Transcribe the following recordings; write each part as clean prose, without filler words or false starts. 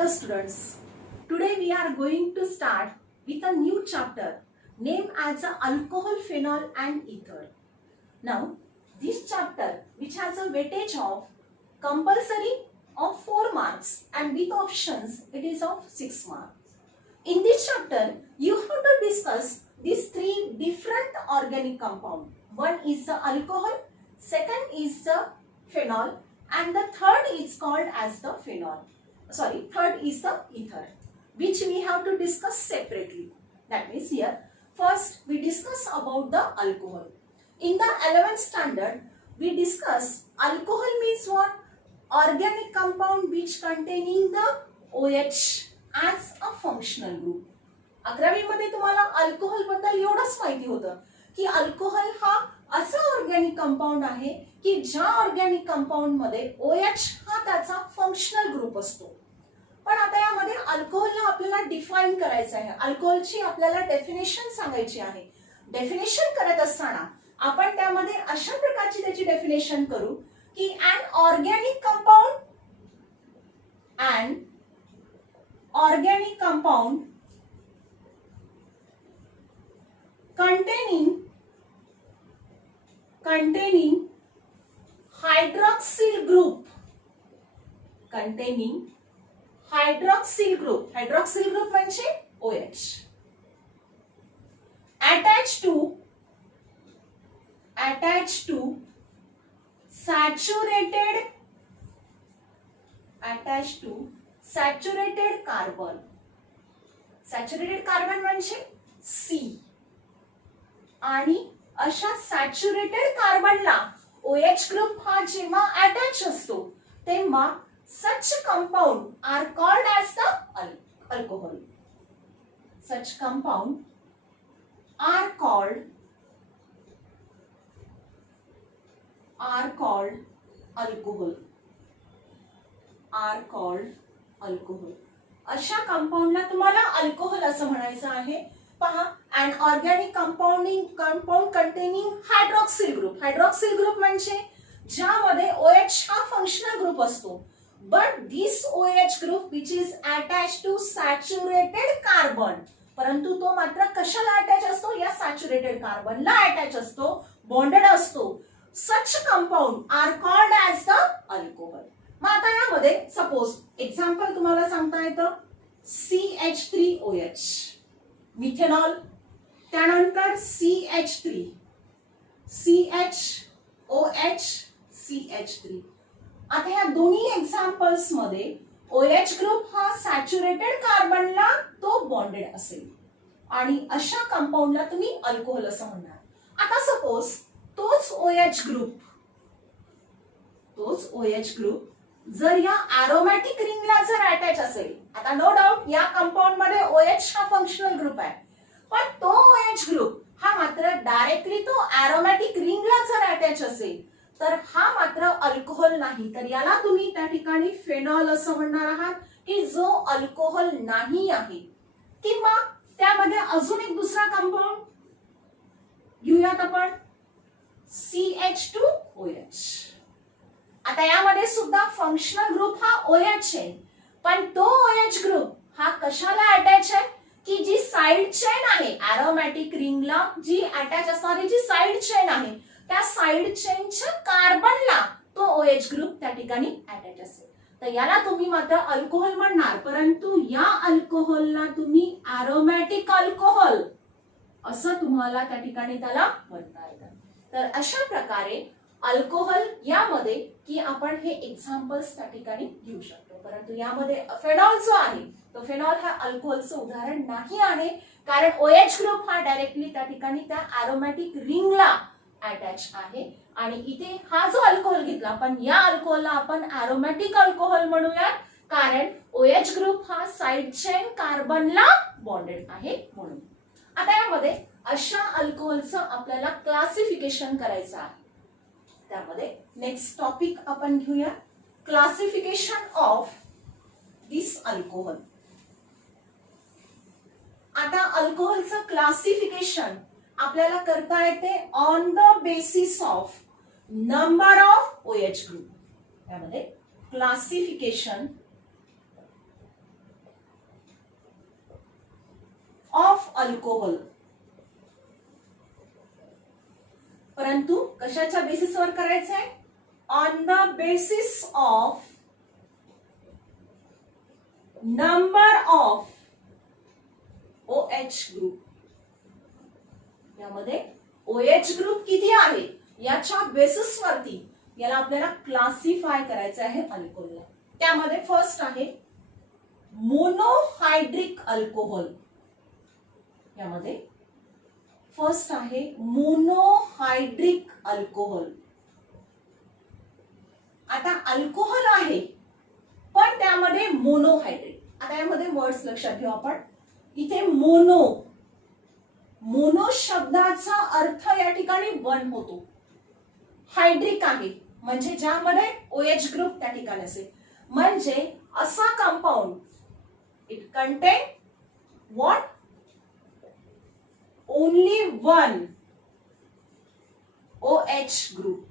Hello students, today we are going to start with a new chapter named as alcohol, phenol and ether. Now this chapter, which has a weightage of compulsory of 4 marks and with options it is of 6 marks. In this chapter you have to discuss these 3 different organic compounds. One is the alcohol, second is the phenol and the third is called as the third is the ether, which we have to discuss separately. That means here first we discuss about the alcohol. In the 11th standard we discuss alcohol means what? Organic compound which containing the OH as a functional group. 11वी मध्ये तुम्हाला alcohol बद्दल एवढंच माहिती होतं की alcohol हा असा organic compound आहे की ज्या ऑर्गॅनिक कंपाऊंड मध्ये OH हा त्याचा फंक्शनल ग्रुप असतो. पण आता यामध्ये अल्कोहोलला आपल्याला डिफाइन करायचं आहे. अल्कोहोलची आपल्याला डेफिनेशन सांगायची आहे. डेफिनेशन करत असताना आपण त्यामध्ये अशा प्रकारची त्याची डेफिनेशन करू की an organic compound containing hydroxyl group म्हणजे OH attached to saturated carbon म्हणजे C आणि अशा सॅच्युरेटेड कार्बनला OH ग्रुप हा जेव्हा अटॅच असतो तेव्हा such compound are called as the alcohol. Such compound are called alcohol. अशा कंपाऊंडला तुम्हाला अल्कोहोल असं म्हणायचं आहे. पहा, an organic compound containing hydroxyl group म्हणजे ज्यामध्ये OH हा फंक्शनल ग्रुप असतो. But this OH group which is attached to saturated carbon, परंतु तो मात्र कशाला अटॅच असतो? या सॅच्युरेटेड कार्बनला अटॅच असतो, बॉन्डेड असतो. Such compound are called as the alcohol. मग आता यामध्ये सपोज एक्झाम्पल तुम्हाला सांगता येतं CH3OH मिथेनॉल, त्यानंतर CH3 CHOH CH3. आता या दोन्ही एक्झाम्पल्स मध्ये OH ग्रुप हा सॅच्युरेटेड कार्बनला तो बॉन्डेड असेल आणि अशा कंपाऊंडला तुम्ही अल्कोहोल असं म्हणणार. आता सपोज तोच OH ग्रुप जर या एरोमॅटिक रिंगला जर अटॅच असेल, आता नो डाऊट या कंपाऊंड मध्ये OH हा फंक्शनल ग्रुप आहे, पण तो OH ग्रुप हा मात्र डायरेक्टली तो एरोमॅटिक रिंगला जर अटॅच असेल तर हा मात्र अल्कोहोल नाही. तर याला तुम्ही त्या ठिकाणी फेनॉल असं म्हणणार आहात की जो अल्कोहोल नाही आहे. किंवा त्यामध्ये अजून एक दुसरा कंपाऊंड घेऊयात आपण CH2OH. आता यामध्ये सुद्धा फंक्शनल ग्रुप हा OH आहे, पण तो OH ग्रुप हा कशाला अटॅच आहे की जी साइड चेन आहे एरोमॅटिक रिंगला जी अटॅच असणारी जी साइड चेन आहे त्या साइड चेनच्या कार्बनला तो OH ग्रुप त्या ठिकाणी अटॅच असेल. तर याला तुम्ही मात्र अल्कोहोल म्हणणार, परंतु या अल्कोहोलला तुम्ही एरोमॅटिक अल्कोहोल असं तुम्हाला त्या ठिकाणी त्याला म्हणता येतं. तर अशा प्रकारे अल्कोहोल यामध्ये की आपण हे एक्झाम्पल्स त्या ठिकाणी घेऊ शकतो, परंतु यामध्ये फेनॉल जो आहे तो फेनॉल हा अल्कोहोलचं उदाहरण नाही आहे, कारण OH ग्रुप हा डायरेक्टली त्या ठिकाणी त्या एरोमॅटिक रिंगला अटॅच आहे. आणि इथे हा जो अल्कोहोल घेतला, पण या अल्कोहोलला आपण एरोमॅटिक अल्कोहोल म्हणूयात, कारण OH ग्रुप हा साइड चेन कार्बनला बॉन्डेड आहे म्हणून. आता यामध्ये अशा अल्कोहोलचं आपल्याला क्लासिफिकेशन करायचं आहे. त्यामध्ये नेक्स्ट टॉपिक आपण घेऊया क्लासिफिकेशन ऑफ दिस अल्कोहोल. आता अल्कोहोलचं क्लासिफिकेशन आपल्याला करता येते on the basis of number of OH group. त्यामध्ये क्लासिफिकेशन अल्कोहोल. परंतु कशाच्या बेसिसवर करायचंय? On the basis of number of OH group. यामध्ये OH ग्रुप किती आहे याच्या बेसिस वरती याला आपल्याला क्लासिफाय करायचं आहे अल्कोहोलला. त्यामध्ये फर्स्ट आहे मोनोहायड्रिक अल्कोहोल. यामध्ये फर्स्ट आहे मोनोहायड्रिक अल्कोहोल. आता अल्कोहोल आहे पण त्यामध्ये मोनोहायड्रिक. आता यामध्ये वर्ड्स लक्षात घेऊ आपण. इथे मोनो शब्दाचा अर्थ या ठिकाणी वन होतो. हायड्रिक आहे म्हणजे ज्यामध्ये OH ग्रुप त्या ठिकाणी असेल. म्हणजे असा compound it content what? Only one OH group.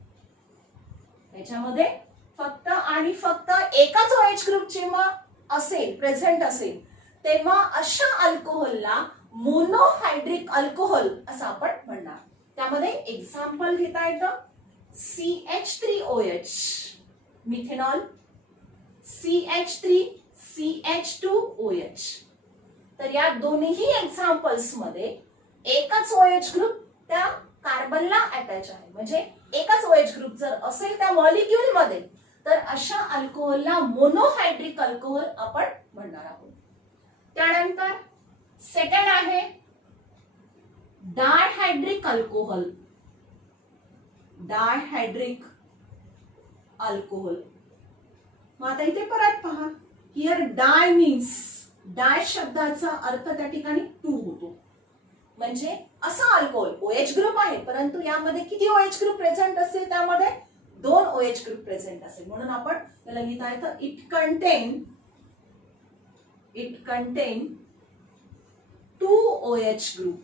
याच्यामध्ये फक्त आणि फक्त एकच OH ग्रुप जेव्हा असेल, प्रेझेंट असेल, तेव्हा अशा अल्कोहोलला मोनोहायड्रिक अल्कोहोल असं आपण म्हणणार. त्यामध्ये एक्झाम्पल घेता येतं CH3OH मिथेनॉल, CH3 CH2OH. तर या दोन्ही एक्झाम्पल्स मध्ये एकच OH ग्रुप त्या कार्बनला अटॅच आहे. म्हणजे एकच OH ग्रुप जर असेल त्या मॉलिक्यूल मध्ये तर अशा अल्कोहोलला मोनोहायड्रिक अल्कोहोल आपण म्हणणार आहोत. त्यानंतर सेकंड आहे डायहायड्रिक अल्कोहोल. डायहायड्रिक अल्कोहोल. मग आता इथे परत पहा. हिअर डाय मीन्स, डाय शब्दाचा अर्थ त्या ठिकाणी टू होतो. म्हणजे असा अल्कोहोल OH ग्रुप आहे परंतु यामध्ये किती OH ग्रुप प्रेझेंट असतील? त्यामध्ये 2 OH ग्रुप प्रेझेंट असेल. म्हणून आपण त्याला लिहिता येतं इट कंटेन 2 OH ग्रुप.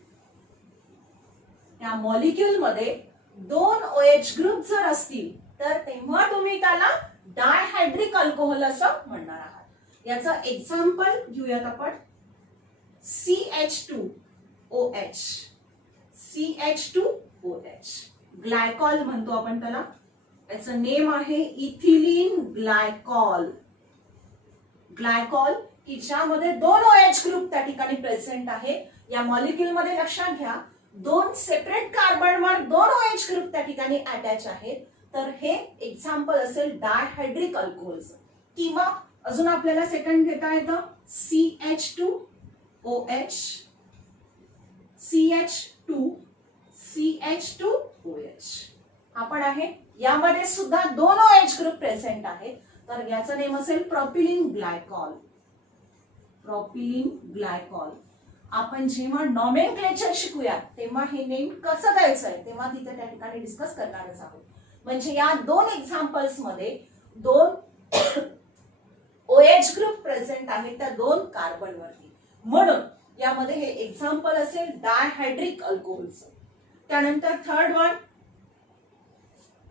या मॉलिक्यूल मध्ये 2 OH ग्रुप जर असतील तर तेव्हा तुम्ही त्याला डायहायड्रिक अल्कोहोल असं म्हणणार आहात. याचं एक्झाम्पल घेऊयात आपण. CH2OH. CH2OH ग्लायकॉल म्हणतो आपण त्याला. याचं नेम आहे इथिलीन ग्लायकॉल. ग्लायकॉल की ज्यामध्ये 2 OH ग्रुप त्या ठिकाणी प्रेझेंट आहे. या मॉलिक्यूल मध्ये लक्षात घ्या 2 सेपरेट कार्बनवर 2 OH ग्रुप त्या ठिकाणी अटॅच आहेत. तर हे एक्झाम्पल असेल डायहायड्रिक अल्कोहोलचं. किंवा अजून आपल्याला सेकंड घेता येतं CH2OH. CH2OH आपण आहे. यामध्ये सुद्धा 2 OH ग्रुप प्रेझेंट आहेत. तर याचं नेम असेल प्रोपिलिन ग्लायकॉल. Propylene glycol. आपण जेव्हा नॉमेनक्लेचर शिकूया तेव्हा हे नेम कसं द्यायचंय तेव्हा तिथे त्या ठिकाणी डिस्कस करणारच आहोत. म्हणजे या 2 एक्झाम्पल्स मध्ये 2 OH ग्रुप प्रेझेंट आहेत त्या 2 कार्बन वरती. म्हणून यामध्ये हे एक्झाम्पल असेल डायहायड्रिक अल्कोहोलचं. त्यानंतर थर्ड वन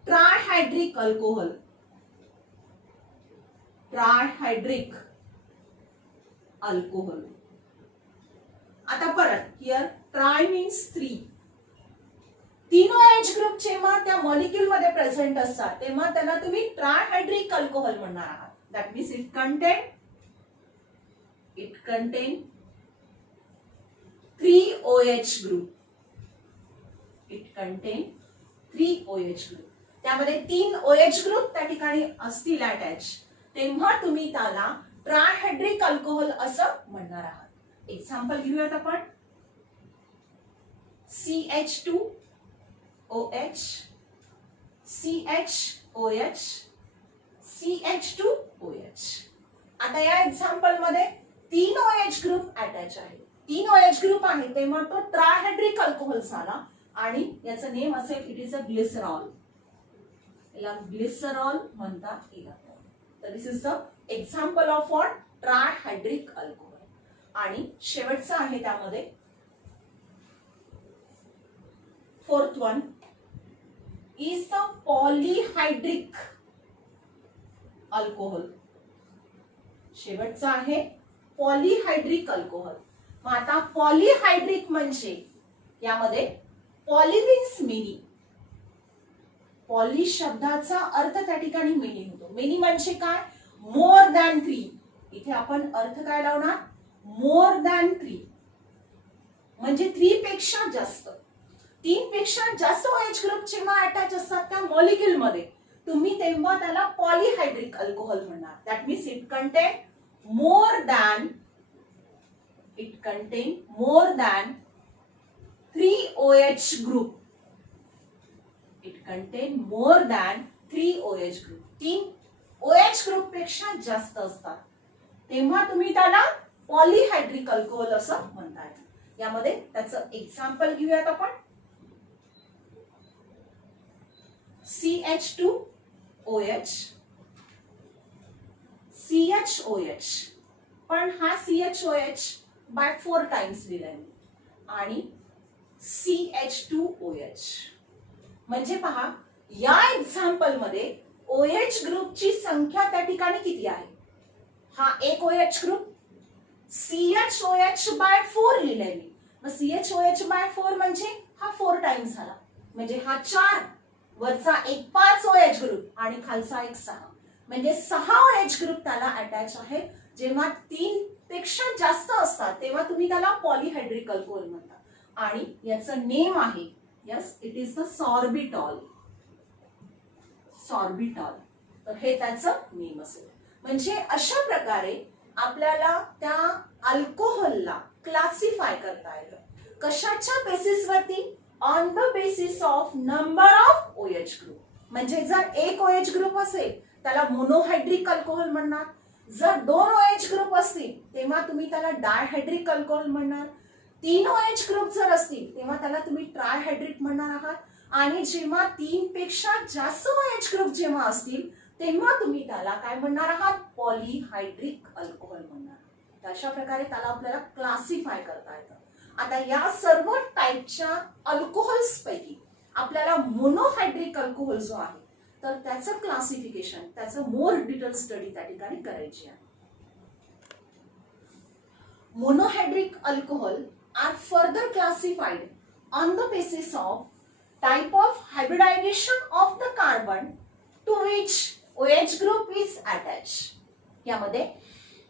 ट्रायहायड्रिक अल्कोहोल. ट्रायहायड्रिक अल्कोहोल. आता परत here try means 3. 3 OH group जेव्हा त्या मॉलिक्यूल मध्ये प्रेझेंट असतात तेव्हा त्याला तुम्ही ट्रायहायड्रिक अल्कोहोल म्हणणार आहात. That means it content 3 OH group. It content 3 OH group. त्यामध्ये 3 OH ग्रुप त्या ठिकाणी असतील अटॅच तेव्हा तुम्ही त्याला ट्रायहायड्रिक अल्कोहोल असं म्हणणार आहात. एक्झाम्पल घेऊयात आपण. CH2OH, CHOH, CH2OH. आता या एक्झाम्पल मध्ये 3 OH ग्रुप अटॅच आहे. 3 OH ग्रुप आहे तेव्हा तो ट्रायहायड्रिक अल्कोहोल झाला आणि याचं नेम असेल इट इज अ ग्लिसरॉल. याला ग्लिसरॉल म्हणतात येईल. तर this is the example of what? Trihydric alcohol. आणि शेवटचं आहे त्यामध्ये fourth one is the polyhydric alcohol. शेवटचं आहे पॉलीहायड्रिक अल्कोहोल. मग आता पॉलिहायड्रिक म्हणजे यामध्ये पॉली मीन्स मेनी. पॉली शब्दाचा अर्थ त्या ठिकाणी मेनी होतो. मेनी म्हणजे काय? More than 3. इथे आपण अर्थ काय लावणार? मोर दॅन 3 म्हणजे 3 पेक्षा जास्त. 3 पेक्षा जास्त OH ग्रुप जेव्हा अटॅच असतात त्या मॉलिक्युल मध्ये तुम्ही तेव्हा त्याला पॉलिहायड्रिक अल्कोहोल म्हणणार. That means it content more than 3 OH group. It contain more than 3 OH group. 3 OH group पेक्षा जास्त असतात तेव्हा तुम्ही त्याला पॉलिहायड्रिक अल्कोहोल असं म्हणताय. यामध्ये त्याचं एक्झाम्पल घेऊयात आपण. CH2OH, CHOH, पण हा CHOH बाय 4 टाइम्स दिलाय आणि CH2OH म्हणजे पहा या एक्झाम्पल मध्ये OH ग्रुपची संख्या त्या ठिकाणी किती आहे? हा एक OH ग्रुप. CHOH बाय 4 लिहिलंय मी. मग CHOH बाय 4 म्हणजे हा 4 टाइम्स झाला. म्हणजे हा 4 वरचा एक 5 OH ग्रुप आणि खालचा एक 6 म्हणजे 6 OH ग्रुप त्याला अटॅच आहे. जेव्हा 3 पेक्षा जास्त असतात तेव्हा तुम्ही त्याला पॉलिहायड्रिक अल्कोहोल म्हणता. आणि याचं नेम आहे, yes, it is the sorbitol. तर हे त्याचं नेम असेल. म्हणजे अशा प्रकारे आपल्याला त्या अल्कोहोलला क्लासिफाय करता येतं. कशाच्या बेसिस वरती? On the basis of number of OH group. म्हणजे जर एक OH ग्रुप असेल त्याला मोनोहायड्रिक अल्कोहोल म्हणणार. जर 2 OH ग्रुप असतील तेव्हा तुम्ही त्याला डायहायड्रिक अल्कोहोल म्हणणार. 3 OH ग्रुप जर असतील तेव्हा त्याला तुम्ही ट्रायहायड्रिक म्हणणार आहात. आणि जेव्हा 3 पेक्षा जास्त OH ग्रुप जेव्हा असतील तेव्हा तुम्ही त्याला काय म्हणणार आहात? पॉलिहायड्रिक अल्कोहोल म्हणणार. तर अशा प्रकारे त्याला आपल्याला क्लासिफाय करता येतं. आता या सर्व टाईपच्या अल्कोहोल्स पैकी आपल्याला मोनोहायड्रिक अल्कोहोल जो आहे तर त्याचं क्लासिफिकेशन, त्याचं मोर डिटेल स्टडी त्या ठिकाणी करायची आहे. Monohydric alcohol are further classified on the basis of type of hybridization of the carbon to which OH group is attach. यामध्ये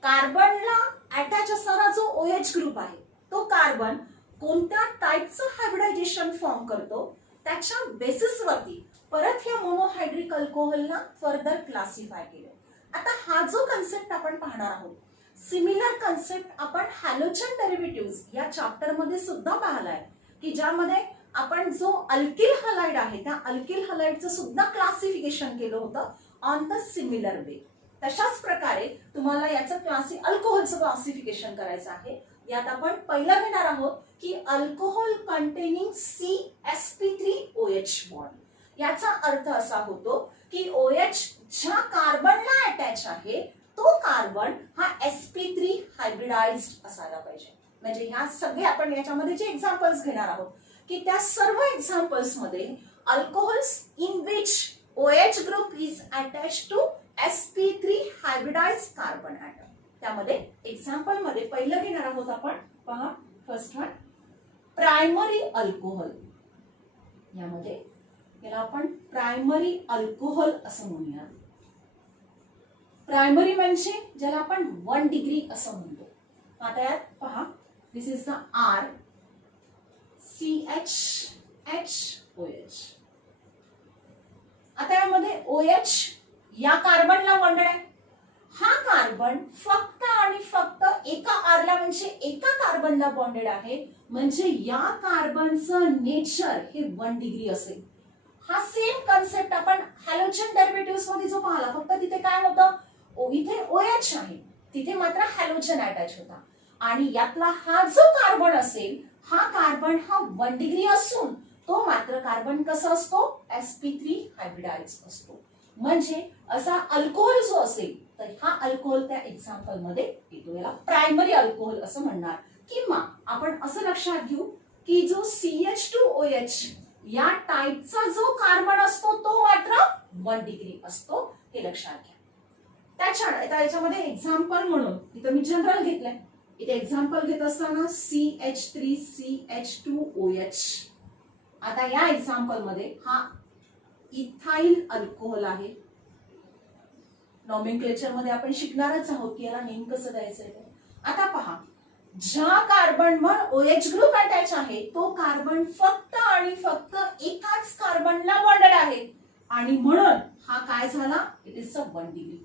कार्बनला अटॅच असणारा जो OH ग्रुप आहे तो कार्बन कोणत्या टाइपचं हायब्रिडायझेशन फॉर्म करतो त्याच्या बेसिस वरती परत या मोनोहायड्रिक अल्कोहोलला फर्दर क्लासिफाय केलं. आता हा जो कन्सेप्ट आपण पाहणार आहोत, सिमिलर कन्सेप्ट आपण हॅलोजन डेरिव्हेटिव्ह्ज या चॅप्टर मध्ये सुद्धा पाहिलाय की ज्यामध्ये आपण जो अल्किल हलाइड आहे त्या अल्किल हलाइडचं सुद्धा क्लासिफिकेशन केलं होतं ऑन द सिमिलर वे. तशाच प्रकारे तुम्हाला याचं अल्कोहोलचं क्लासिफिकेशन करायचं आहे. यात आपण पहिला घेणार आहोत की अल्कोहोल कंटेनिंग CsP3OH बॉन्ड. याचा अर्थ असा होतो की OH ज्या कार्बनला अटॅच आहे तो कार्बन हा sp3 हायब्रिडाइज्ड असायला पाहिजे. म्हणजे ह्या सगळे आपण याच्यामध्ये जे एक्झाम्पल्स घेणार आहोत की त्या सर्व एक्झाम्पल्स मध्ये alcohols in which OH group is attached to sp3 hybridised carbon atom. त्यामध्ये एक्झाम्पल मध्ये पहिलं घेणार आहोत आपण. पहा फर्स्ट वन प्रायमरी अल्कोहोल. यामध्ये याला आपण प्रायमरी अल्कोहोल असं म्हणूया. प्रायमरी म्हणजे ज्याला आपण 1 डिग्री असं म्हणतो. आता यात पहा दिस इज द R CHOH. आता यामध्ये OH या कार्बनला बॉन्डेड आहे. हा कार्बन फक्त आणि फक्त एका आरला म्हणजे एका कार्बनला बॉन्डेड आहे. म्हणजे या कार्बनचं नेचर हे 1 डिग्री असेल. हा सेम कन्सेप्ट आपण हॅलोजन डेरिव्हेटिव्ह्ज मध्ये जो पाहिला, फक्त तिथे काय होतं, इथे OH आहे, तिथे मात्र हॅलोजन अटॅच होता. आणि यातला हा जो कार्बन असेल हा कार्बन हा 1 डिग्री असून तो मात्र कार्बन कसा असतो, sp3 हायब्रिडाइज्ड असतो. म्हणजे असा अल्कोहोल जो असेल तर हा अल्कोहोल त्या एक्झाम्पल मध्ये येतो. याला प्रायमरी अल्कोहोल असं म्हणणार. किंवा आपण असं लक्षात घेऊ की जो CH2OH या टाइपचा जो कार्बन असतो तो मात्र 1 डिग्री असतो. हे लक्षात घ्या. त्याच्यामध्ये एक्झाम्पल म्हणून इथं मी जनरल घेतलंय. इथे एक्झाम्पल घेत असताना CH3CH2OH. आता या एक्झाम्पल मध्ये हा इथाइल अल्कोहोल आहे. नॉमेनक्लेचर मध्ये आपण शिकणारच आहोत की याला नेम कसं द्यायचंय. आता पहा, ज्या कार्बनवर OH ग्रुप अटॅच आहे तो कार्बन फक्त आणि फक्त एकाच कार्बनला बॉन्डेड आहे आणि म्हणून हा काय झाला, इट इज अ 1 डिग्री.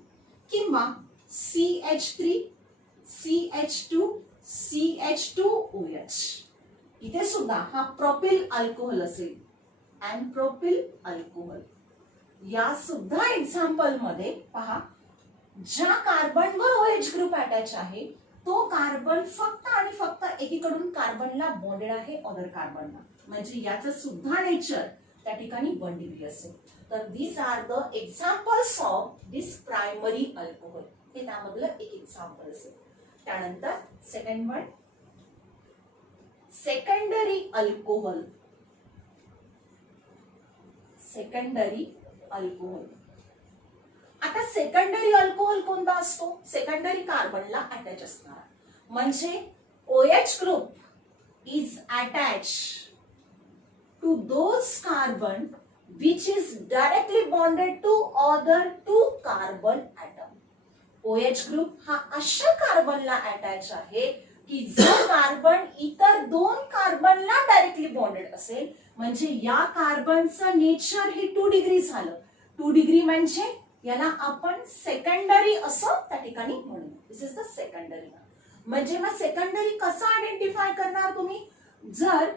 किंवा CH3CH2CH2OH, इथे सुद्धा हा प्रोपिल अल्कोहोल असेल अँड प्रोपिल अल्कोहोल. या सुद्धा एक्झाम्पल मध्ये पहा, ज्या कार्बनवर OH ग्रुप अटॅच आहे तो कार्बन फक्त आणि फक्त एकीकडून कार्बनला बॉन्डेड आहे अदर कार्बनला, म्हणजे याचं सुद्धा नेचर त्या ठिकाणी 1 डिग्री असेल. तर these are the examples of this primary alcohol. हे त्यामधलं एक एक्झाम्पल असेल. त्यानंतर second one, secondary alcohol. Secondary alcohol. आता सेकंडरी अल्कोहोल कोणता असतो, सेकंडरी कार्बनला अटॅच असणारा, म्हणजे OH group is attach to those carbon which is directly bonded to other 2 carbon atom. OH group हा अशा कार्बनला अटॅच आहे की जो कार्बन इतर 2 कार्बनला डायरेक्टली बॉन्डेड असेल, म्हणजे या कार्बनचं नेचर हे 2 डिग्री झालं. 2 डिग्री म्हणजे याला आपण सेकंडरी असं त्या ठिकाणी म्हणू. दिस इज द सेकंडरी. म्हणजे मग सेकंडरी कसं आयडेंटिफाय करणार तुम्ही, जर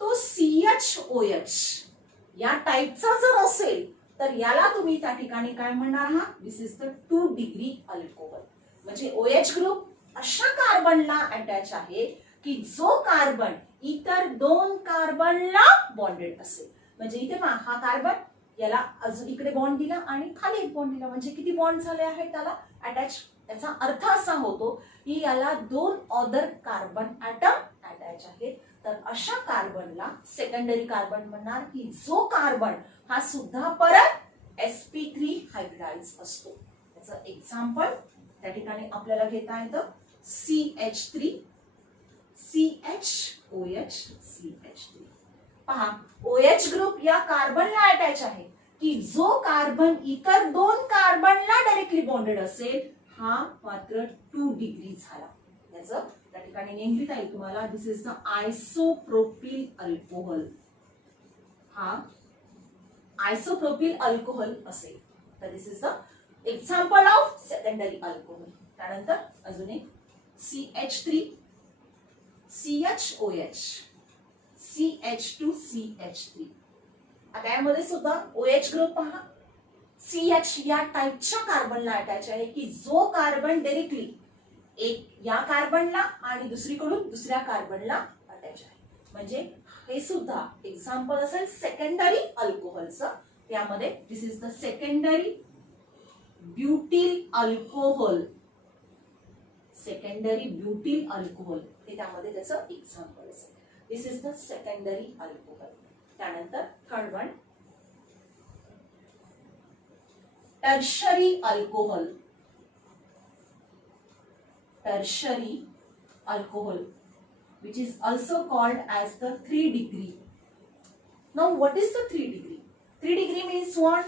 तो CHOH या टाईपचा जर असेल तर याला तुम्ही त्या ठिकाणी काय म्हणणार, हा दिस इज द 2 डिग्री अल्कोहोल. म्हणजे OH ग्रुप अशा कार्बनला अटॅच आहे की जो कार्बन इतर 2 कार्बनला बॉन्डेड असेल. म्हणजे इथे पहा, हा कार्बन याला अजून इकडे बॉन्ड दिला आणि खाली एक बॉन्ड दिला, म्हणजे किती बॉन्ड झाले आहेत त्याला अटॅच. याचा अर्थ असा होतो की याला 2 अदर कार्बन ॲटम अटॅच आहेत. तर अशा कार्बनला सेकंडरी कार्बन म्हणणार की जो कार्बन हा सुद्धा परत sp3 हायब्रिडाइज असतो. याचं एक्झाम्पल त्या ठिकाणी आपल्याला घेता येतं CH3 CHOH CH3. पहा, OH ग्रुप या कार्बनला अटॅच आहे की जो कार्बन इतर 2 कार्बनला डायरेक्टली बॉन्डेड असेल, हा मात्र 2 डिग्री झाला. याचं त्या ठिकाणी नेम लिहिता येईल तुम्हाला. This is the isopropyl alcohol. हा आयसोप्रोपिल अल्कोहोल असेल. तर this is the example of secondary alcohol. त्यानंतर अजून एक CH3 CHOH CH2 CH3. आता यामध्ये सुद्धा OH ग्रुप पहा, CH या टाईपच्या कार्बनला अटॅच आहे की जो कार्बन डायरेक्टली एक या कार्बनला आणि दुसरीकडून दुसऱ्या कार्बनला अटॅच आहे. म्हणजे हे सुद्धा एक्झाम्पल असेल सेकंडरी अल्कोहोलचं. त्यामध्ये this is the secondary butyl alcohol. Secondary butyl alcohol हे त्यामध्ये त्याचं एक्झाम्पल असेल. This is the secondary alcohol. त्यानंतर third one, tertiary alcohol. Tertiary alcohol, which is also called as the 3 degree. Now, what is the 3 degree? 3 degree means what?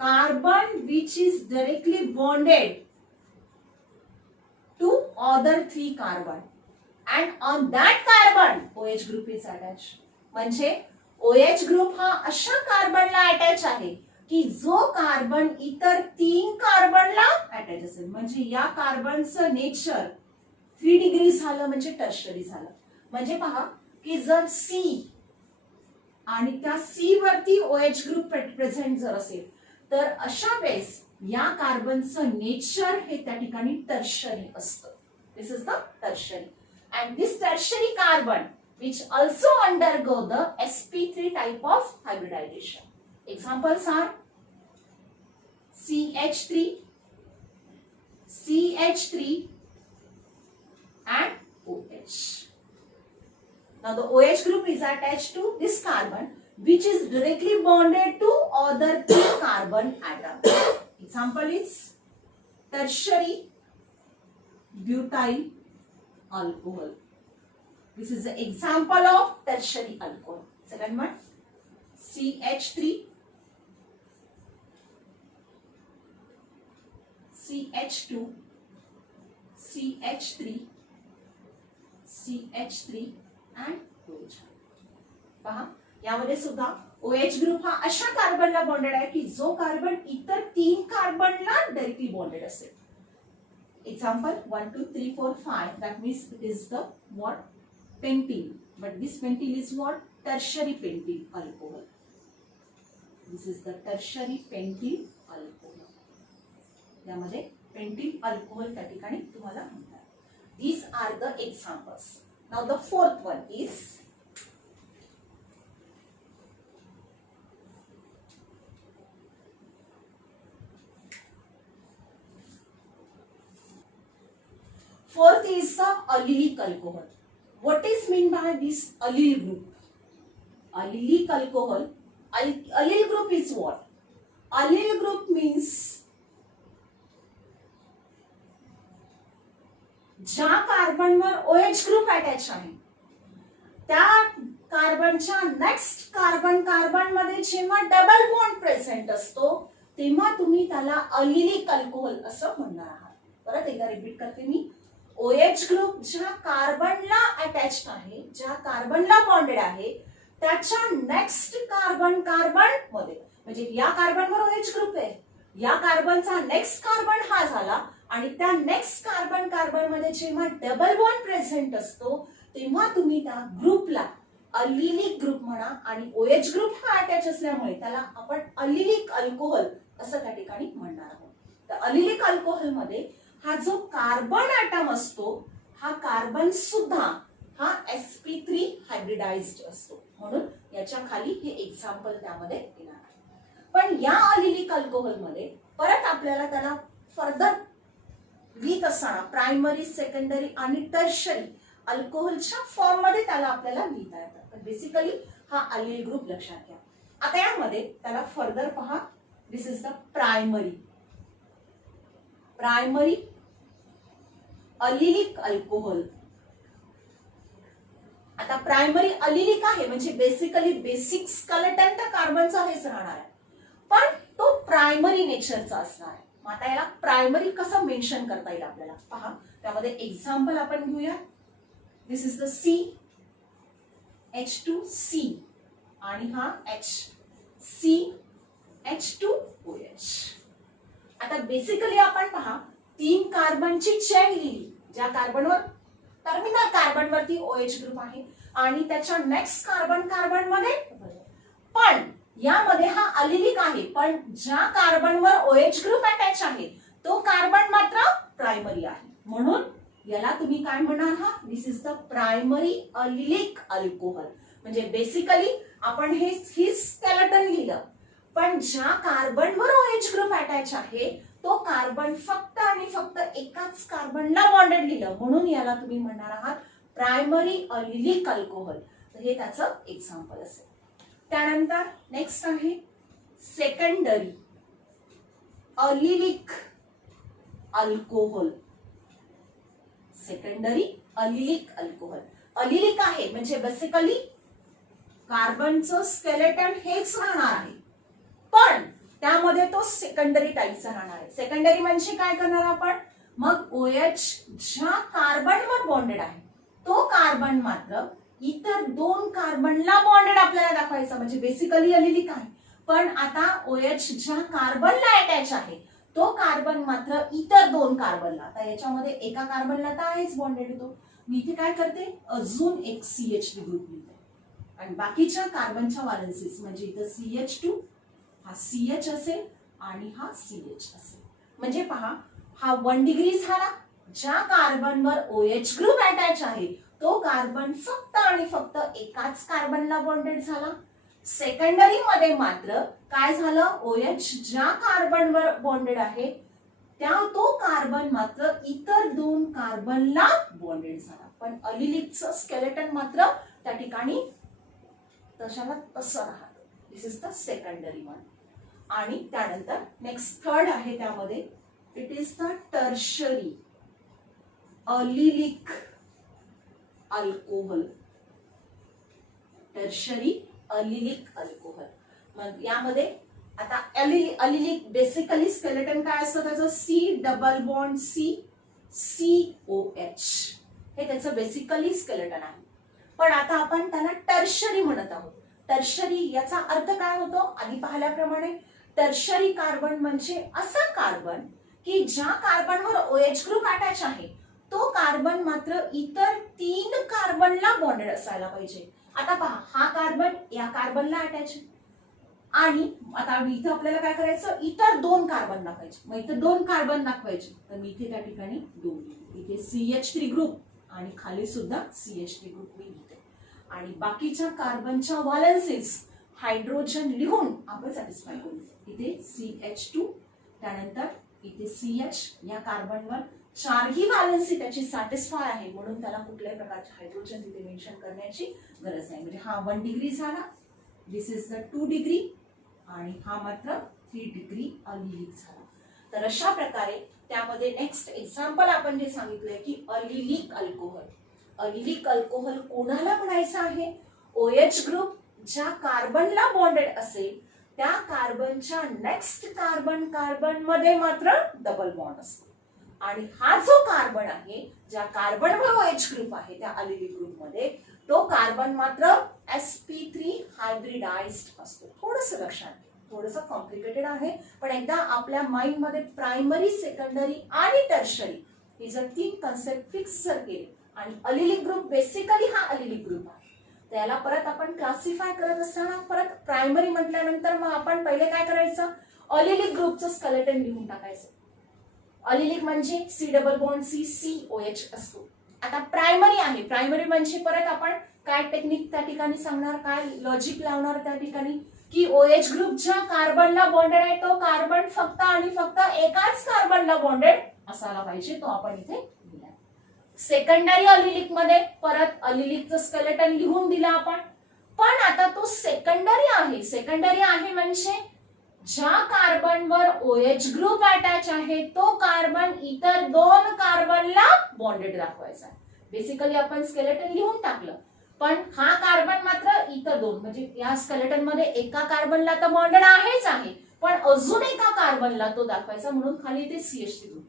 Carbon which is directly bonded to other 3 carbon, and on that carbon OH group is attached. म्हणजे OH group हा अशा कार्बनला attach आहे की जो carbon इतर 3 कार्बनला attach असेल. म्हणजे या कार्बनचं नेचर 3 डिग्री झालं, म्हणजे टर्शरी झालं. म्हणजे पहा की जर C आणि त्या C वरती OH ग्रुप प्रेझेंट जर असेल तर अशा वेळेस या कार्बनचं नेचर हे त्या ठिकाणी टर्शरी असतं. This is the tertiary. And this tertiary carbon which also undergo the sp3 type of hybridization. Examples are CH3 CH3 and OH. Now the OH group is attached to this carbon which is directly bonded to other 3 carbon atoms. Example is tertiary butyl alcohol. This is the example of tertiary alcohol. Second one, CH3, CH2, CH3, CH3 and OH. पहा यामध्ये सुद्धा OH group हा अशा कार्बनला bonded आहे की जो carbon इतर 3 कार्बनला directly bonded असेल. Example 1, 2, 3, 4, 5. That means it is the what? Pentyl. But this pentyl is what? Tertiary pentyl alcohol. This is the tertiary pentyl alcohol. यामध्ये pentyl alcohol त्या ठिकाणी तुम्हाला म्हणतात. These are the examples. Now the fourth one is fourth is the allylic alcohol. What is meant by this allyl group? Allylic alcohol. Allyl group is what? Allyl group means ज्या कार्बनवर OH group attach आहे त्या कार्बनच्या next carbon मध्ये जेव्हा double bond present असतो तेव्हा तुम्ही त्याला अलिलिक alcohol असं म्हणणार आहात. परत एकदा रिपीट करते मी. OH ग्रुप ज्या कार्बनला अटॅच्ड आहे, ज्या कार्बनला बॉन्डेड आहे त्याच्या नेक्स्ट कार्बन मध्ये, म्हणजे या कार्बनवर OH ग्रुप आहे, या कार्बनचा नेक्स्ट कार्बन हा झाला आणि त्या नेक्स्ट कार्बन मध्ये जेव्हा डबल बॉन्ड प्रेझेंट असतो तेव्हा तुम्ही त्या ग्रुपला अलिलिक ग्रुप म्हणा आणि OH ग्रुप हा अटॅच असल्यामुळे त्याला आपण अलिलिक अल्कोहोल असं त्या ठिकाणी म्हणणार आहोत. तर अलिलिक अल्कोहोल मध्ये हा जो कार्बन ॲटम असतो हा कार्बन सुद्धा हा sp3 हायब्रिडाइज्ड असतो, म्हणून याच्या खाली हे एक्झाम्पल त्यामध्ये येणार आहे. पण या अलिलिक अल्कोहोल मध्ये परत आपल्याला त्याला फर्दर लिहित असताना प्रायमरी, सेकंडरी आणि टर्शरी अल्कोहोलच्या फॉर्म मध्ये त्याला आपल्याला लिहिता येतं. पण बेसिकली हा अलिल ग्रुप लक्षात घ्या. आता यामध्ये त्याला फर्दर पहा. दिस is the primary allylic alcohol. आता प्रायमरी अलिलिक आहे म्हणजे बेसिकली बेसिक स्केलेटन तर कार्बनचा हेच राहणार आहे, पण तो प्रायमरी नेचरचा असणार आहे. मग आता याला प्रायमरी कसं मेन्शन करता येईल आपल्याला पहा. त्यामध्ये एक्झाम्पल आपण घेऊया. दिस इज द CH2C आणि हा CH2OH. आता बेसिकली आपण पहा 3 कार्बनची चेन लिहिली, ज्या कार्बनवर टर्मिनल कार्बनवरती OH ग्रुप आहे आणि त्याच्या नेक्स्ट कार्बन मध्ये, पण यामध्ये हा अलिलिक आहे, पण ज्या कार्बनवर OH ग्रुप अटॅच आहे तो कार्बन मात्र प्रायमरी आहे, म्हणून याला तुम्ही काय म्हणणार आहात? दिस is the primary allylic alcohol. म्हणजे बेसिकली आपण हे स्केलेटन लिहिलं, पण ज्या कार्बनवर OH ग्रुप अटॅच आहे तो कार्बन फक्त आणि फक्त एकाच कार्बनला बॉन्डेड लिहिलं, म्हणून याला तुम्ही म्हणणार आहात प्रायमरी अलिलिक अल्कोहोल. तर हे त्याचं एक्झाम्पल असेल. त्यानंतर नेक्स्ट आहे secondary allylic alcohol. Secondary allylic alcohol. Allylic आहे म्हणजे बेसिकली कार्बनचं स्केलेटन हेच राहणार आहे, पण त्यामध्ये तो सेकंडरी टाईपचा राहणार आहे. सेकंडरी म्हणजे काय करणार आपण? मग OH ज्या कार्बनवर बॉन्डेड आहे तो कार्बन मात्र इतर 2 कार्बनला बॉन्डेड आपल्याला दाखवायचा, म्हणजे बेसिकली अलिलिक आहे, पण आता OH ज्या कार्बनला अटॅच आहे तो कार्बन मात्र इतर 2 कार्बनला. आता याच्यामध्ये एका कार्बनला तर आहेच बॉन्डेड येतो, मी इथे काय करते अजून एक CH3 ग्रुप लिहिते आणि बाकीच्या कार्बनच्या व्हॅलेन्सीज म्हणजे इथं CH2 हा CH असेल आणि हा CH असेल. म्हणजे पहा हा 1 डिग्री झाला. ज्या कार्बनवर OH ग्रुप अटॅच आहे तो कार्बन फक्त आणि फक्त एकाच कार्बनला बॉन्डेड झाला. सेकंडरी मध्ये मात्र काय झालं? OH ज्या कार्बनवर बॉन्डेड आहे तो कार्बन मात्र इतर 2 कार्बनला बॉन्डेड झाला, पण अलिलिकचं स्केलेटन मात्र त्या ठिकाणी तशाला तसं राहतं. This is the secondary one. आणि त्यानंतर नेक्स्ट थर्ड आहे त्यामध्ये it is the tertiary allylic alcohol, tertiary allylic alcohol. मग यामध्ये आता अलिलिक बेसिकली स्केलेटन काय असतं त्याचं, C double bond C COH, हे त्याचं बेसिकली स्केलेटन आहे. पण आता आपण त्याला टर्शरी म्हणत आहोत. टर्शरी याचा अर्थ काय होतो, आधी पाहिल्याप्रमाणे टर्शरी कार्बन म्हणजे असा कार्बन की ज्या कार्बनवर OH ग्रुप अटॅच आहे तो कार्बन मात्र इतर 3 कार्बनला बॉन्डेड असायला पाहिजे. आता पहा, हा कार्बन या कार्बनला अटॅच आहे आणि आता इथं आपल्याला काय करायचं, इतर 2 कार्बन दाखवायचे. मग इथं 2 कार्बन दाखवायचे तर मी इथे त्या ठिकाणी 2, इथे CH3 ग्रुप आणि खाली सुद्धा CH3 ग्रुप मी लिहिते. आणि बाकीच्या कार्बनच्या व्हॅलेन्सीज हायड्रोजन लिहून आपण सॅटिस्फाय करू. इथे CH2, त्यानंतर इथे CH, या कार्बनवर 4ही व्हॅलेन्सी त्याची सॅटिस्फाय आहे म्हणून त्याला कुठल्याही प्रकारचे हायड्रोजन तिथे मेन्शन करण्याची गरज नाही. म्हणजे हा 1 डिग्री झाला, दिस इज द 2 डिग्री आणि हा मात्र 3 डिग्री अलिलिक झाला. तर अशा प्रकारे त्यामध्ये नेक्स्ट एक्झाम्पल आपण जे सांगितलंय की अलिलिक अल्कोहोल. अलिलिक अल्कोहोल कोणाला म्हणायचं आहे, OH ग्रुप ज्या कार्बनला बॉन्डेड असेल त्या कार्बनच्या नेक्स्ट कार्बन मध्ये मात्र डबल बॉन्ड असतो. आणि हा जो कार्बन आहे ज्या कार्बनवर OH ग्रुप आहे त्या अलिलिक ग्रुप मध्ये तो कार्बन मात्र sp3 हायब्रिडाइज्ड असतो. थोडंसं लक्षात घ्या, थोडंसं कॉम्प्लिकेटेड आहे पण एकदा आपल्या माइंड मध्ये प्रायमरी, सेकंडरी आणि टर्शरी हे जर 3 कन्सेप्ट फिक्स जर केले आणि अलिलिक ग्रुप बेसिकली हा अलिलिक ग्रुप आहे त्याला परत आपण क्लासिफाय करत असताना परत प्रायमरी म्हटल्यानंतर मग आपण पहिले काय करायचं, अलिलिक ग्रुपचं स्केलेटन लिहून टाकायचं. अलिलिक म्हणजे C double bond C COH असतो. आता प्रायमरी आहे, प्रायमरी म्हणजे परत आपण काय टेक्निक त्या ठिकाणी सांगणार, काय लॉजिक लावणार त्या ठिकाणी की OH ग्रुप ज्या कार्बनला बॉन्डेड आहे तो कार्बन फक्त आणि फक्त एकाच कार्बनला बॉन्डेड असायला पाहिजे, तो आपण इथे दिला. सेकंडरी अलिलिक मध्ये परत अलिलिकचं स्केलेटन लिहून दिलं आपण. पण आता तो सेकंडरी आहे म्हणजे ज्या कार्बनवर OH ग्रुप अटॅच आहे तो कार्बन इतर 2 कार्बनला बॉन्डेड दाखवायचा. बेसिकली आपण स्केलेटन लिहून टाकलं पण हा कार्बन मात्र इतर 2 म्हणजे या स्केलेटन मध्ये एका कार्बनला तर बॉन्डेड आहेच आहे पण अजून एका कार्बनला तो दाखवायचा म्हणून खाली ते CH3 ग्रुप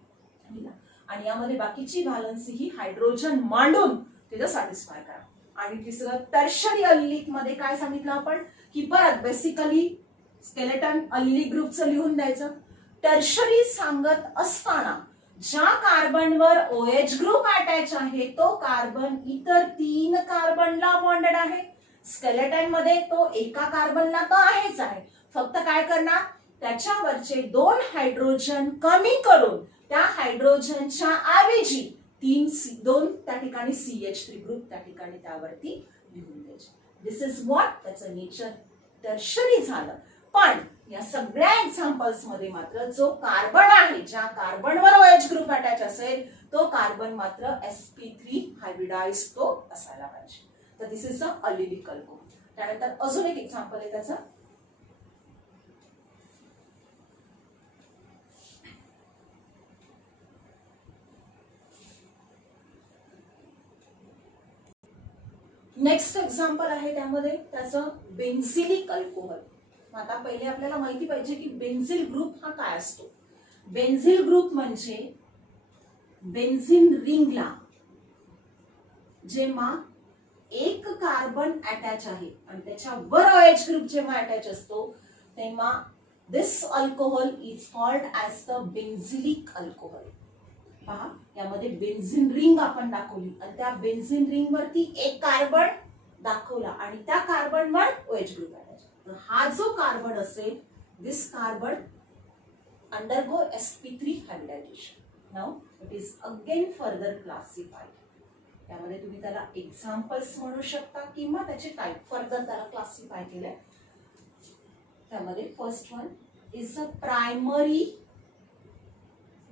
दिला. आणि यामध्ये बाकीची व्हॅलेन्सी ही हायड्रोजन मांडून तिथं सॅटिस्फाय करा. आणि तिसरं टर्शरी अलिलिक मध्ये काय सांगितलं आपण की परत बेसिकली स्केलेटन अलिलिक ग्रुपचं लिहून द्यायचं. टर्शरी सांगत असताना ज्या कार्बनवर OH ग्रुप अटॅच आहे तो कार्बन इतर 3 कार्बनला बॉन्डेड आहे. स्केलेटन मध्ये तो एका कार्बनला तर आहेच आहे, फक्त काय करणार त्याच्यावरचे 2 हायड्रोजन कमी करून त्या हायड्रोजनच्या ऐवजी 2 त्या ठिकाणी CH3 ग्रुप त्या ठिकाणी त्यावरती लिहून द्यायचे. दिस इज व्हॉट, त्याचं नेचर टर्शरी झालं. पण या सगळ्या एक्झाम्पल्स मध्ये मात्र जो कार्बन आहे ज्या कार्बनवर OH ग्रुप अटॅच असेल तो कार्बन मात्र sp3 हायब्रिडाइज्ड तो असायला पाहिजे. तर दिस इज अ अलिलिक अल्कोहोल. त्यानंतर अजून एक एक्झाम्पल आहे त्याचं, नेक्स्ट एक्झाम्पल आहे त्यामध्ये त्याचं बेन्झिलिक अल्कोहोल. आता पहिले आपल्याला माहिती पाहिजे की बेन्झिल ग्रुप हा काय असतो. बेन्झिल ग्रुप म्हणजे बेन्झिन रिंगला जेव्हा एक कार्बन अटॅच आहे आणि त्याच्यावर OH ग्रुप जेव्हा अटॅच असतो तेव्हा this alcohol is called as the benzylic alcohol. पहा यामध्ये बेन्झिन रिंग आपण दाखवली आणि त्या बेन्झिन रिंग वरती एक कार्बन दाखवला आणि त्या कार्बनवर OH ग्रुप अटॅच. हा जो कार्बन असेल this carbon undergo sp3 hybridization. Now it is again further classified. त्यामध्ये तुम्ही त्याला एक्झाम्पल्स म्हणू शकता किंवा त्याचे टाइप फर्दर त्याला क्लासिफाय केले. त्यामध्ये first one is a primary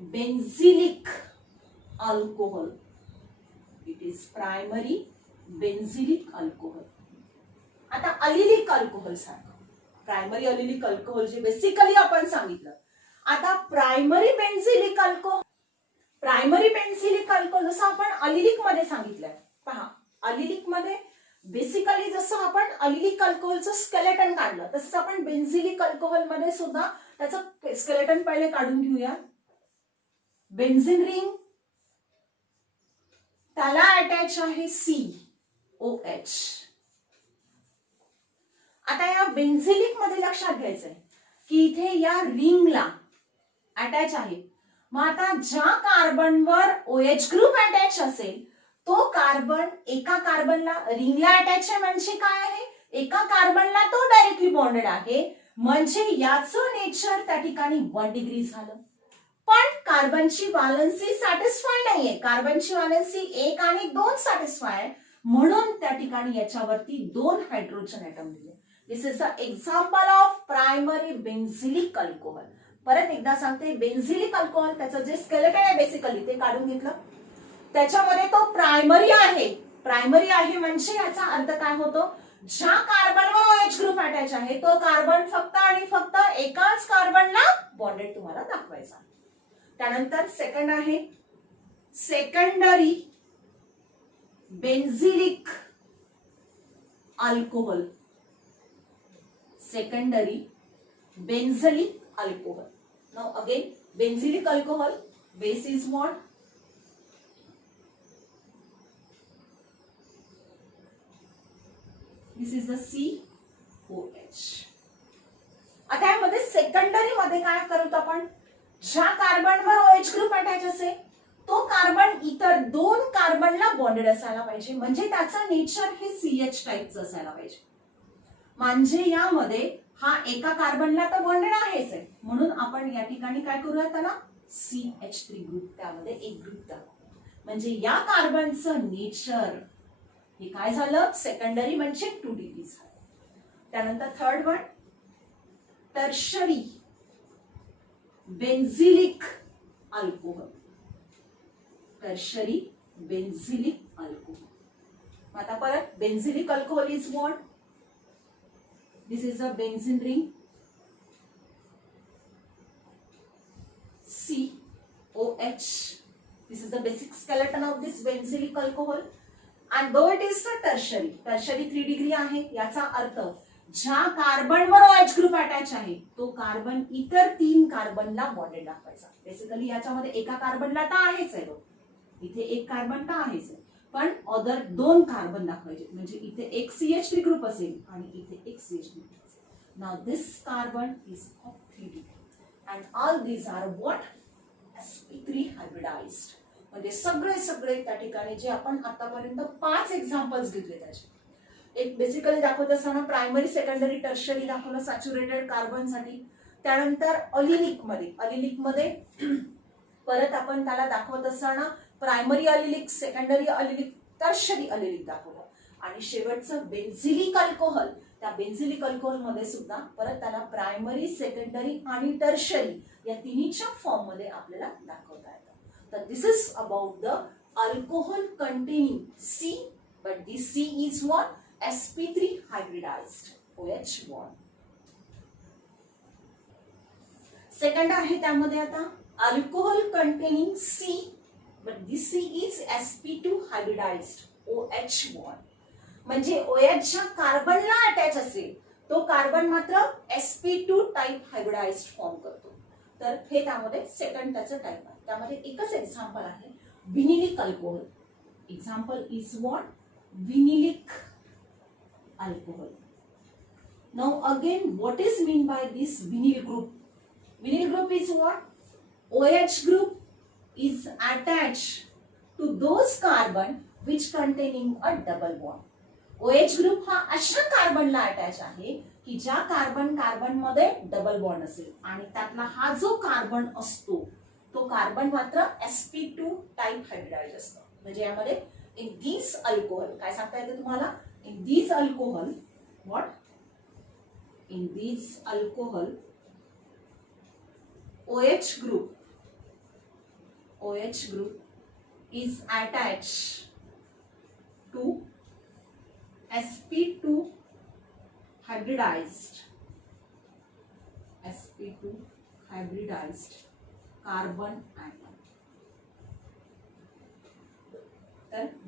benzylic alcohol. It is primary benzylic alcohol. आता अलिलिक अल्कोहोल सारखं प्रायमरी अलिलिक अल्कोहोल जे बेसिकली आपण सांगितलं. आता primary benzylic alcohol primary benzylic alcohol जसं आपण अलिलिक मध्ये सांगितलंय. पहा, अलिलिक मध्ये बेसिकली जसं आपण अलिलिक अल्कोहोलचं स्केलेटन काढलं तसंच आपण बेन्झिलिक अल्कोहोल मध्ये सुद्धा त्याचं स्केलेटन पहिले काढून घेऊया. बेन्झिन रिंग, त्याला अटॅच आहे COH. आता या बेन्झिलिक मध्ये लक्षात घ्यायचंय की इथे या रिंगला अटॅच आहे. मग आता ज्या कार्बनवर OH ग्रुप अटॅच असेल तो कार्बन एका कार्बनला रिंगला अटॅच आहे म्हणजे काय आहे, एका कार्बनला तो डायरेक्टली बॉन्डेड आहे म्हणजे याचं नेचर त्या ठिकाणी 1 डिग्री झालं. पण कार्बनची व्हॅलेन्सी सॅटिस्फाय नाहीये, कार्बनची व्हॅलेन्सी 1 आणि 2 सॅटिस्फाय आहे म्हणून त्या ठिकाणी याच्यावरती 2 हायड्रोजन ऍटम दिले. This is the example of primary benzylic alcohol. परत एकदा सांगते, बेन्झिलिक अल्कोहोल त्याचं जे स्केलेटन आहे बेसिकली ते काढून घेतलं, त्याच्यामध्ये तो प्रायमरी आहे. प्रायमरी आहे म्हणजे याचा अर्थ काय होतो, ज्या कार्बनवर OH ग्रुप अटॅच आहे तो कार्बन फक्त आणि फक्त एकाच कार्बनला बॉन्डेड तुम्हाला दाखवायचा. त्यानंतर सेकंड आहे secondary benzylic alcohol. Secondary benzylic alcohol. Now again benzylic alcohol base is what? This is the COH. आता यामध्ये सेकंडरी मध्ये काय करतो आपण, ज्या कार्बनवर OH ग्रुप अटॅच असेल तो कार्बन इतर 2 कार्बनला बॉन्डेड असायला पाहिजे म्हणजे त्याचं नेचर हे CH टाइपचं असायला पाहिजे. म्हणजे यामध्ये हा एका कार्बनला तर बॉन्डेड आहेच आहे म्हणून आपण या ठिकाणी काय करूया, त्याला CH3 ग्रुप त्यामध्ये एक ग्रुप दाखवू. म्हणजे या कार्बनचं नेचर हे काय झालं, सेकंडरी म्हणजे 2 डिग्री झालं. त्यानंतर third one tertiary benzylic alcohol. Tertiary benzylic alcohol. आता परत benzylic alcohol is what, this is a benzene ring COH. This is the basic skeleton of this benzylic alcohol. And though it is a tertiary, tertiary 3 degree आहे, याचा अर्थ ज्या कार्बनवर OH group attach आहे तो carbon इतर 3 कार्बनला bonded दाखवायचा. Basically याच्यामध्ये एका कार्बनला तर आहेच आहे, इथे एक कार्बन तर आहेच आहे पण अदर 2 कार्बन दाखवायचे म्हणजे इथे एक CH3 ग्रुप असेल आणि इथे एक CH3 ग्रुप असेल. Now this carbon is of 3 degree and all these are what, sp3 hybridized. म्हणजे सगळे त्या ठिकाणी जे आपण आतापर्यंत 5 एक्झाम्पल्स घेतले त्याचे, एक बेसिकली दाखवत असताना प्रायमरी सेकंडरी टर्शरी दाखवलं सॅच्युरेटेड कार्बन साठी. त्यानंतर अलिलिक मध्ये परत आपण त्याला दाखवत असताना प्रायमरी अलिलिक, सेकंडरी अलिलिक, टर्शरी अलिलिक दाखवलं. आणि शेवटचं बेन्झिलिक अल्कोहोल, त्या बेन्झिलिक अल्कोहोल मध्ये सुद्धा परत त्याला प्रायमरी, सेकंडरी आणि टर्शरी या तिन्हीच्या फॉर्म मध्ये आपल्याला दाखवता येतं. तर this is about the alcohol containing C, but this C is what, sp3 hybridized OH bond. Second आहे त्यामध्ये आता alcohol containing C, but this C is sp2 hybridized OH bond. म्हणजे OH च्या कार्बनला अटॅच असेल तो कार्बन मात्र sp2 type hybridised form करतो. तर हे त्यामध्ये सेकंड त्याचं टाइप आहे. त्यामध्ये एकच एक्झाम्पल आहे vinylic alcohol. Example is what, vinylic alcohol. Now again what is mean by this vinyl group. Vinyl group is what, OH group is attached to those carbon which containing a double bond. OH group हा अशा कार्बनला attach आहे की ज्या carbon मध्ये double bond असेल आणि त्यातला हा जो कार्बन असतो तो कार्बन मात्र sp2 टाइप हायब्रिडाइज असतो. म्हणजे यामध्ये इन दिस अल्कोहोल काय सांगता येते तुम्हाला, in this alcohol what, in this alcohol OH group is attached to sp2 hybridized carbon atom.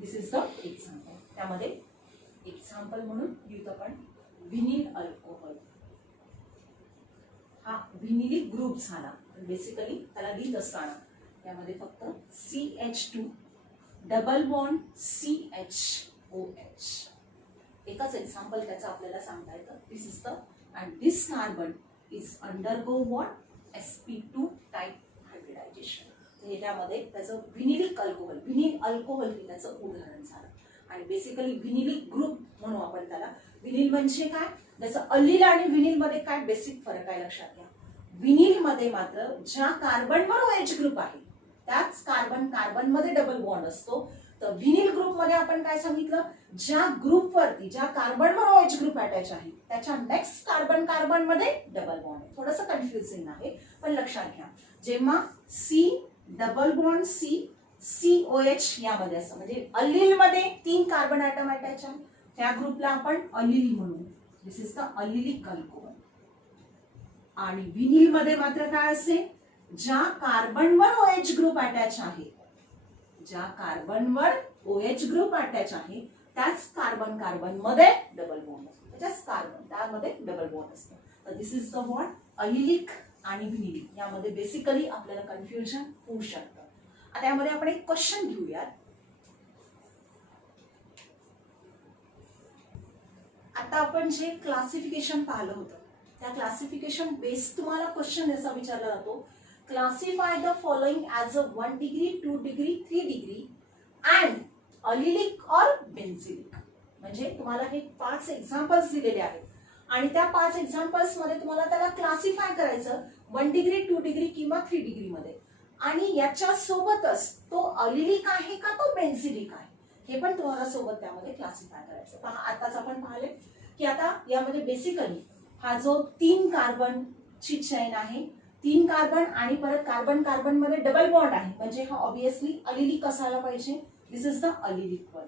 This is the example. त्यामध्ये एक्झाम्पल म्हणून लिहित आपण व्हिनिल अल्कोहोल. हा व्हिनिलिक ग्रुप झाला. बेसिकली त्याला लिहित असताना त्यामध्ये फक्त CH2 डबल बॉन्ड CHOH एकच एक्झाम्पल त्याचं आपल्याला सांगता येतं. This is the and this carbon is undergo what sp2 type hybridization. हे त्यामध्ये त्याचं व्हिनिलिक अल्कोहोल, व्हिनिल अल्कोहोल हे त्याचं उदाहरण झालं. आणि बेसिकली व्हिनिलिक ग्रुप म्हणू आपण त्याला. व्हिनिल म्हणजे काय, जसं अलील आणि व्हिनिल मध्ये काय बेसिक फरक आहे लक्षात घ्या. व्हिनिल मध्ये मात्र ज्या कार्बनवर OH ग्रुप आहे त्याच कार्बन मध्ये डबल बॉन्ड असतो. तर व्हिनिल ग्रुप मध्ये आपण काय सांगितलं, ज्या ग्रुप वरती ज्या कार्बनवर OH ग्रुप अटॅच आहे त्याच्या नेक्स्ट कार्बन मध्ये डबल बॉन्ड आहे. थोडंसं कन्फ्युजिंग आहे पण लक्षात घ्या. जेव्हा C डबल बॉन्ड COH यामध्ये असं म्हणजे अलील मध्ये 3 कार्बन ॲटम अटॅच आहे त्या ग्रुपला आपण अलील म्हणू. दिस इज द अलिलिक अल्कोहोल. आणि व्हिनिल मध्ये मात्र काय असेल, ज्या कार्बनवर OH ग्रुप अटॅच आहे, ज्या कार्बनवर OH ग्रुप अटॅच आहे त्याच कार्बन मध्ये डबल बॉन्ड असतो. त्यामध्ये डबल बॉन्ड असतो. तर दिस इज द व्हॉट अलिलिक आणि व्हिनिलिक. यामध्ये बेसिकली आपल्याला कन्फ्युजन होऊ शकतं. आता यामध्ये आपण एक क्वेश्चन घेऊयात. आता आपण जे क्लासिफिकेशन पाहिलं होतं त्या क्लासिफिकेशन बेस तुम्हाला क्वेश्चन असा विचारला जातो, classify the following as a 1 degree 2 degree 3 degree and allylic or benzylic. म्हणजे तुम्हाला हे 5 एक्झाम्पल्स दिलेले आहेत आणि त्या 5 एक्झाम्पल्स मध्ये तुम्हाला त्याला क्लासिफाय करायचं 1 डिग्री 2 डिग्री किंवा 3 डिग्री मध्ये. आणि याच्या सोबतच तो अलिलिक आहे का तो बेन्झिलिक आहे हे पण तुम्हाला सोबत त्यामध्ये क्लासिफाय करायचं. पहा आताच आपण पाहिले की आता यामध्ये बेसिकली हा जो 3 कार्बनची चेन आहे, 3 कार्बन आणि परत कार्बन मध्ये डबल बॉन्ड आहे म्हणजे हा ऑब्विसली अलिलिक असायला पाहिजे. दिस इज द अलिलिक वन.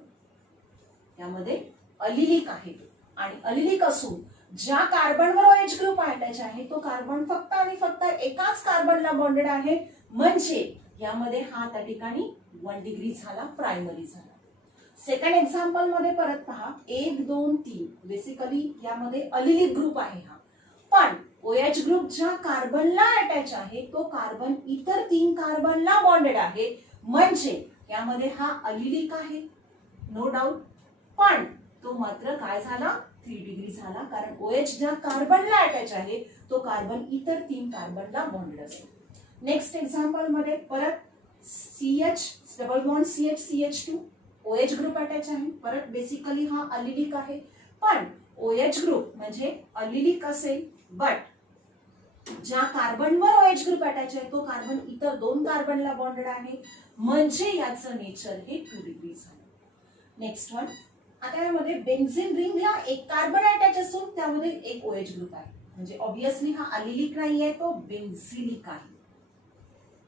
यामध्ये अलिलिक आहे आणि अलिलिक असून ज्या कार्बनवर OH ग्रुप अटॅच आहे तो कार्बन फक्त आणि फक्त एकाच कार्बनला बॉन्डेड आहे म्हणजे यामध्ये हा त्या ठिकाणी 1 डिग्री झाला, प्रायमरी झाला. सेकंड एक्झाम्पल मध्ये परत पहा 1 2 3 बेसिकली यामध्ये अलिलिक ग्रुप आहे हा. पण OH ग्रुप ज्या कार्बनला अटॅच आहे तो कार्बन इतर 3 कार्बनला बॉन्डेड आहे म्हणजे यामध्ये हा अलिलिक आहे नो डाऊट. पण तो मात्र काय झाला 3 डिग्री झाला कारण OH ज्या कार्बनला अटॅच आहे तो कार्बन इतर 3 कार्बनला बॉन्डेड असेल. नेक्स्ट एक्झाम्पल मध्ये परत CH double bond CH2 OH group attach आहे. परत बेसिकली हा अलिलिक आहे पण OH ग्रुप म्हणजे अलिलिक असेल बट ज्या कार्बनवर OH ग्रुप अटॅच आहे तो कार्बन इतर 2 कार्बनला बॉन्डेड आहे म्हणजे याचं नेचर हे 2 डिग्री झालं. Next one. आता यामध्ये बेन्झीन रिंगला एक कार्बन अटॅच असून त्यामध्ये एक OH ग्रुप आहे म्हणजे ऑब्विसली हा अलिलिक नाही आहे तो बेन्झिलिक आहे.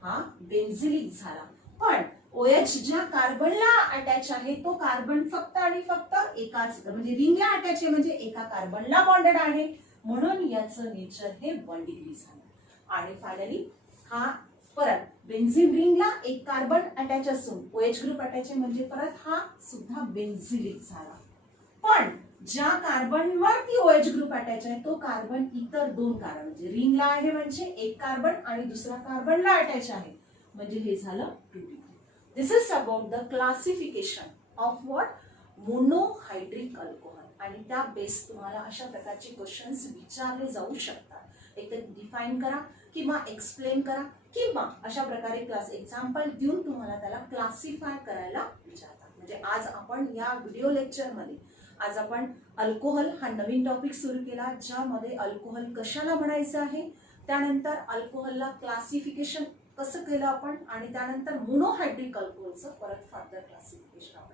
हा बेन्झिलिक झाला. पण OH ज्या कार्बनला अटॅच आहे तो कार्बन फक्त आणि फक्त एकाच म्हणजे रिंगला अटॅच आहे म्हणजे एका कार्बनला बॉन्डेड आहे म्हणून याचं नेचर हे 1 डिग्री झालं. आणि फायनली हा परत बेन्झीन रिंगला एक कार्बन अटॅच असून OH ग्रुप अटॅच आहे म्हणजे परत हा सुद्धा बेन्झिलिक झाला. पण ज्या कार्बनवरती OH ग्रुप अटॅच आहे तो कार्बन इतर 2 कार्बन म्हणजे रिंगला आहे म्हणजे एक कार्बन आणि दुसरा कार्बनला अटॅच आहे म्हणजे हे झालं 2 degree. This is about the classification of what monohydric alcohol. आणि त्या बेस तुम्हाला अशा प्रकारचे क्वेश्चन्स विचारले जाऊ शकतात. एक तर डिफाईन करा किंवा एक्सप्लेन करा किंवा अशा प्रकारे क्लास एक्झाम्पल देऊन तुम्हाला त्याला क्लासिफाय करायला विचारतात. म्हणजे आज आपण या व्हिडिओ लेक्चरमध्ये आज आपण अल्कोहोल हा नवीन टॉपिक सुरू केला ज्यामध्ये अल्कोहोल कशाला म्हणायचं आहे, त्यानंतर अल्कोहोलला क्लासिफिकेशन कसं केलं आपण आणि त्यानंतर मोनोहायड्रिक अल्कोहोलचं परत फर्दर क्लासिफिकेशन आपण